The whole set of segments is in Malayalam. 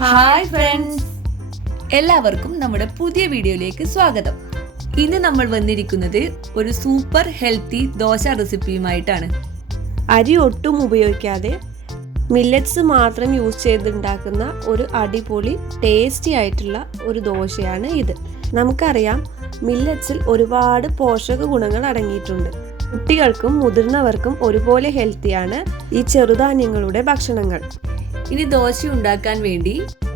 ഹായ് ഫ്രണ്ട്സ്, എല്ലാവർക്കും നമ്മുടെ പുതിയ വീഡിയോയിലേക്ക് സ്വാഗതം. ഇന്ന് നമ്മൾ വന്നിരിക്കുന്നത് ഒരു സൂപ്പർ ഹെൽത്തി ദോശ റെസിപ്പിയുമായിട്ടാണ്. അരി ഒട്ടും ഉപയോഗിക്കാതെ മില്ലറ്റ്സ് മാത്രം യൂസ് ചെയ്തുണ്ടാക്കുന്ന ഒരു അടിപൊളി ടേസ്റ്റി ആയിട്ടുള്ള ഒരു ദോശയാണ് ഇത്. നമുക്കറിയാം, മില്ലറ്റ്സിൽ ഒരുപാട് പോഷക ഗുണങ്ങൾ അടങ്ങിയിട്ടുണ്ട്. കുട്ടികൾക്കും മുതിർന്നവർക്കും ഒരുപോലെ ഹെൽത്തിയാണ് ഈ ചെറുധാന്യങ്ങളുടെ ഭക്ഷണങ്ങൾ. ഇനി ദോശ ഉണ്ടാക്കാൻ വേണ്ടി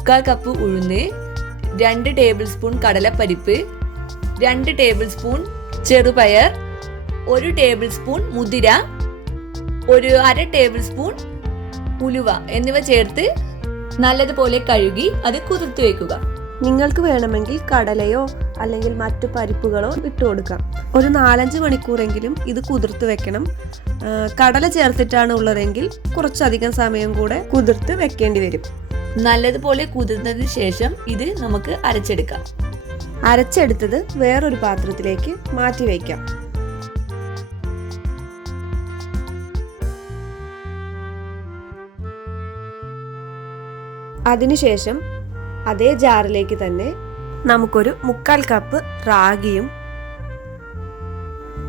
1/4 കപ്പ് ഉഴുന്ന്, 2 ടേബിൾ സ്പൂൺ കടലപ്പരിപ്പ്, 2 ടേബിൾ സ്പൂൺ ചെറുപയർ, 1 ടേബിൾ സ്പൂൺ മുതിര, 1/2 ടേബിൾ സ്പൂൺ ഉലുവ എന്നിവ ചേർത്ത് നല്ലതുപോലെ കഴുകി അത് കുതിർത്ത് വെക്കുക. നിങ്ങൾക്ക് വേണമെങ്കിൽ കടലയോ അല്ലെങ്കിൽ മറ്റു പരിപ്പുകളോ ഇട്ട് കൊടുക്കാം. ഒരു 4-5 മണിക്കൂറെങ്കിലും ഇത് കുതിർത്ത് വെക്കണം. കടല ചേർത്തിട്ടാണ് ഉള്ളതെങ്കിൽ കുറച്ചധികം സമയം കൂടെ കുതിർത്ത് വെക്കേണ്ടി വരും. നല്ലതുപോലെ കുതിർന്നതിന് ശേഷം ഇത് നമുക്ക് അരച്ചെടുക്കാം. അരച്ചെടുത്തത് വേറൊരു പാത്രത്തിലേക്ക് മാറ്റി വയ്ക്കാം. അതിനുശേഷം അതേ ജാറിലേക്ക് തന്നെ നമുക്കൊരു 1/4 കപ്പ് റാഗിയും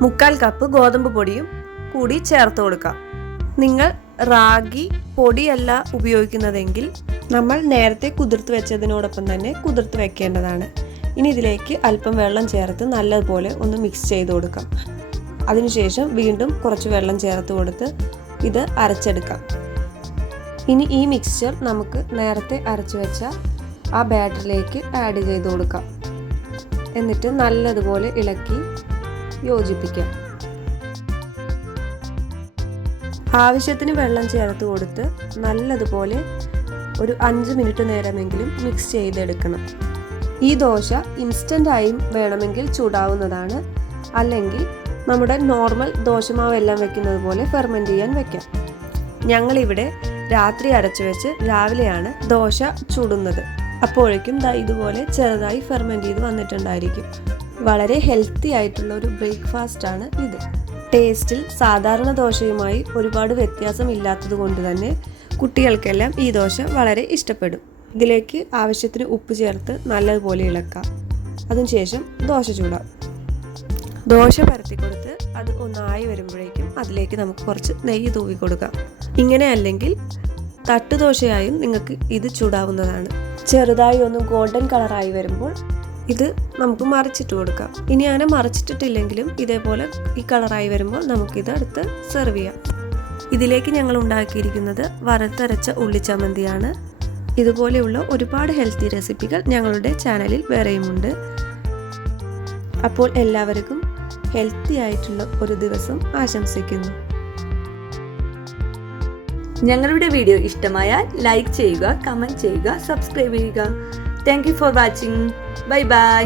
1/4 കപ്പ് ഗോതമ്പ് പൊടിയും കൂടി ചേർത്ത് കൊടുക്കാം. നിങ്ങൾ റാഗി പൊടിയല്ല ഉപയോഗിക്കുന്നതെങ്കിൽ നമ്മൾ നേരത്തെ കുതിർത്ത് വെച്ചതിനോടൊപ്പം തന്നെ കുതിർത്ത് വെക്കേണ്ടതാണ്. ഇനി ഇതിലേക്ക് അല്പം വെള്ളം ചേർത്ത് നല്ലതുപോലെ ഒന്ന് മിക്സ് ചെയ്ത് കൊടുക്കാം. അതിനുശേഷം വീണ്ടും കുറച്ച് വെള്ളം ചേർത്ത് കൊടുത്ത് ഇത് അരച്ചെടുക്കാം. ഇനി ഈ മിക്സ്ചർ നമുക്ക് നേരത്തെ അരച്ചു വെച്ച ആ ബാറ്ററിലേക്ക് ആഡ് ചെയ്ത് കൊടുക്കാം. എന്നിട്ട് നല്ലതുപോലെ ഇളക്കി യോജിപ്പിക്കാം. ആവശ്യത്തിന് വെള്ളം ചേർത്ത് കൊടുത്ത് നല്ലതുപോലെ ഒരു 5 മിനിറ്റ് നേരമെങ്കിലും മിക്സ് ചെയ്തെടുക്കണം. ഈ ദോശ ഇൻസ്റ്റൻ്റായും വേണമെങ്കിൽ ചൂടാവുന്നതാണ്. അല്ലെങ്കിൽ നമ്മുടെ നോർമൽ ദോശമാവെല്ലാം വെക്കുന്നത് പോലെ ഫെർമെൻറ്റ് ചെയ്യാൻ വെക്കാം. ഞങ്ങളിവിടെ രാത്രി അരച്ചു വെച്ച് രാവിലെയാണ് ദോശ ചുടുന്നത്. അപ്പോഴേക്കും ഇതുപോലെ ചെറുതായി ഫെർമെൻറ്റ് ചെയ്ത് വന്നിട്ടുണ്ടായിരിക്കും. വളരെ ഹെൽത്തി ആയിട്ടുള്ള ഒരു ബ്രേക്ക്ഫാസ്റ്റ് ആണ് ഇത്. ടേസ്റ്റിൽ സാധാരണ ദോശയുമായി ഒരുപാട് വ്യത്യാസം ഇല്ലാത്തത് കൊണ്ട് തന്നെ കുട്ടികൾക്കെല്ലാം ഈ ദോശ വളരെ ഇഷ്ടപ്പെടും. ഇതിലേക്ക് ആവശ്യത്തിന് ഉപ്പ് ചേർത്ത് നല്ലതുപോലെ ഇളക്കാം. അതിനുശേഷം ദോശ ചൂടാം. ദോശ പരത്തി കൊടുത്ത് അത് ഒന്നായി വരുമ്പോഴേക്കും അതിലേക്ക് നമുക്ക് കുറച്ച് നെയ്യ് തൂവി കൊടുക്കാം. ഇങ്ങനെ അല്ലെങ്കിൽ തട്ടുദോശയായും നിങ്ങൾക്ക് ഇത് ചൂടാവുന്നതാണ്. ചെറുതായി ഒന്ന് ഗോൾഡൻ കളറായി വരുമ്പോൾ ഇത് നമുക്ക് മറിച്ചിട്ട് കൊടുക്കാം. ഇനി അങ്ങനെ മറിച്ചിട്ടിട്ടില്ലെങ്കിലും ഇതേപോലെ ഈ കളറായി വരുമ്പോൾ നമുക്കിത് അടുത്ത് സെർവ് ചെയ്യാം. ഇതിലേക്ക് ഞങ്ങൾ ഉണ്ടാക്കിയിരിക്കുന്നത് വറുത്തരച്ച ഉള്ളിച്ചമ്മന്തിയാണ്. ഇതുപോലെയുള്ള ഒരുപാട് ഹെൽത്തി റെസിപ്പികൾ ഞങ്ങളുടെ ചാനലിൽ വേറെയുമുണ്ട്. അപ്പോൾ എല്ലാവർക്കും ഹെൽത്തി ആയിട്ടുള്ള ഒരു ദിവസം ആശംസിക്കുന്നു. ഞങ്ങളുടെ വീഡിയോ ഇഷ്ടമായാൽ ലൈക്ക് ചെയ്യുക, കമൻറ്റ് ചെയ്യുക, സബ്സ്ക്രൈബ് ചെയ്യുക. Thank you for watching. Bye bye.